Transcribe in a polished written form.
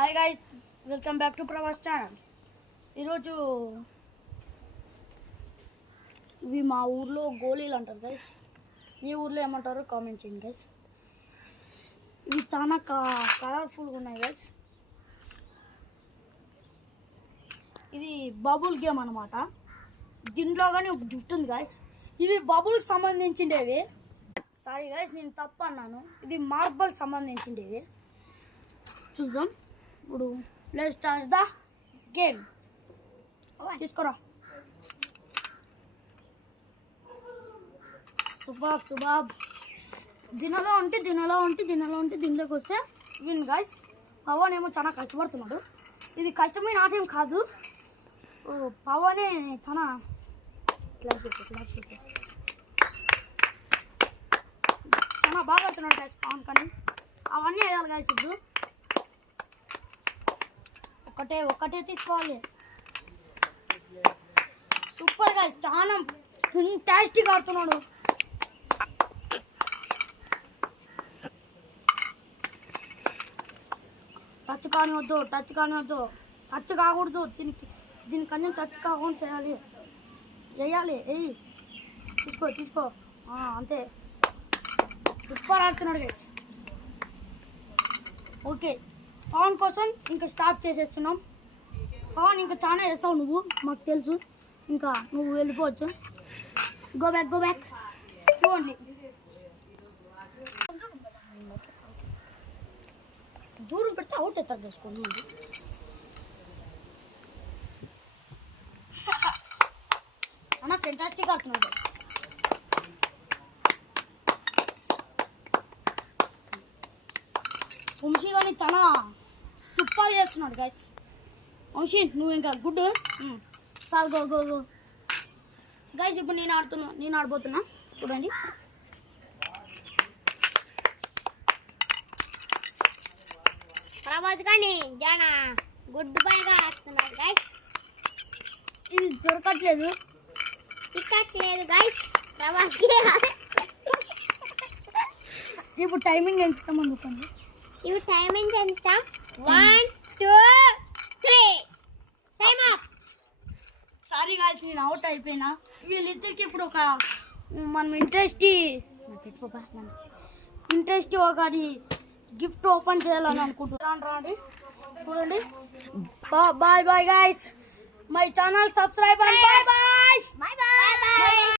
Hi guys, welcome back to Prabhas channel. ఈరోజు ఇవి మా ఊర్లో గోళీలు అంటారు గైస్. మీ ఊర్లో ఏమంటారో కామెంట్ చేయండి గైస్. ఇవి చాలా కలర్ఫుల్గా ఉన్నాయి గైస్. ఇది బబుల్ గేమ్ అనమాట. దీంట్లో కానీ ఒక గిఫ్ట్ ఉంది గైస్. ఇవి బబుల్కి సంబంధించిండేవి. సారీ గైస్, నేను తప్పు అన్నాను. ఇది మార్బల్ సంబంధించిండేవి. చూద్దాం ఇప్పుడు. Let's start the game. తీసుకోరా. సుబాబ్ దీనిలో ఉంటే దీనిలోకి వస్తే విన్ గైస్. పవన్ ఏమో చాలా కష్టపడుతున్నాడు. ఇది కష్టమైన ఆట ఏం కాదు. పవనే చాలా చాలా బాగా ఆడుతున్నాడు గైస్ పవన్. కానీ అవన్నీ వేయాలి గైస్. ఇప్పుడు ఒకటే తీసుకోవాలి. సూపర్ గైస్, చాలా ఫెంటాస్టిక్ ఆడుతున్నాడు. టచ్ కానివద్దు. టచ్ కాకూడదు. దీనికన్నా టచ్ కాకుండా చేయాలి. ఎయ్యి. తీసుకో. అంతే. సూపర్ ఆడుతున్నాడు గైస్. ఓకే, పవన్ కోసం ఇంకా స్టార్ట్ చేసేస్తున్నాం. పవన్ ఇంకా చాలా వేస్తావు నువ్వు, మాకు తెలుసు. ఇంకా నువ్వు వెళ్ళిపోవచ్చు. గో బ్యాక్ చూడండి. దూరం పెడితే అవుట్ అవుతారు చేసుకోండి. చాలా ఫెంటాస్టిక్ ఆడుతున్నాడు గైస్. వంశీ కానీ చాలా సూపర్ చేస్తున్నాడు గైస్. వంశీ నువ్వు ఇంకా గుడ్. Sir go guys. ఇప్పుడు నేను ఆడబోతున్నా. చూడండి. ప్రభాస్ కానీ జానా గుడ్ బైగా ఆడుతున్నాడు గైస్. ఇది దొరకట్లేదు గైస్. ప్రభాస్ ఇప్పుడు టైమింగ్ ఎంచుతాం అనుకోండి. ఇవి టైమింగ్ ఎంత? 1 2 3 టైమ్ అప్. సారీ గైస్, నేను అవుట్ అయిపోయినా. వీళ్ళిద్దరికి ఇప్పుడు మనం ఇంట్రెస్ట్ ఒకటి గిఫ్ట్ ఓపెన్ చేయాలని అనుకుంటున్నాను. రండి చూడండి. Bye guys. My channel subscribe. Bye.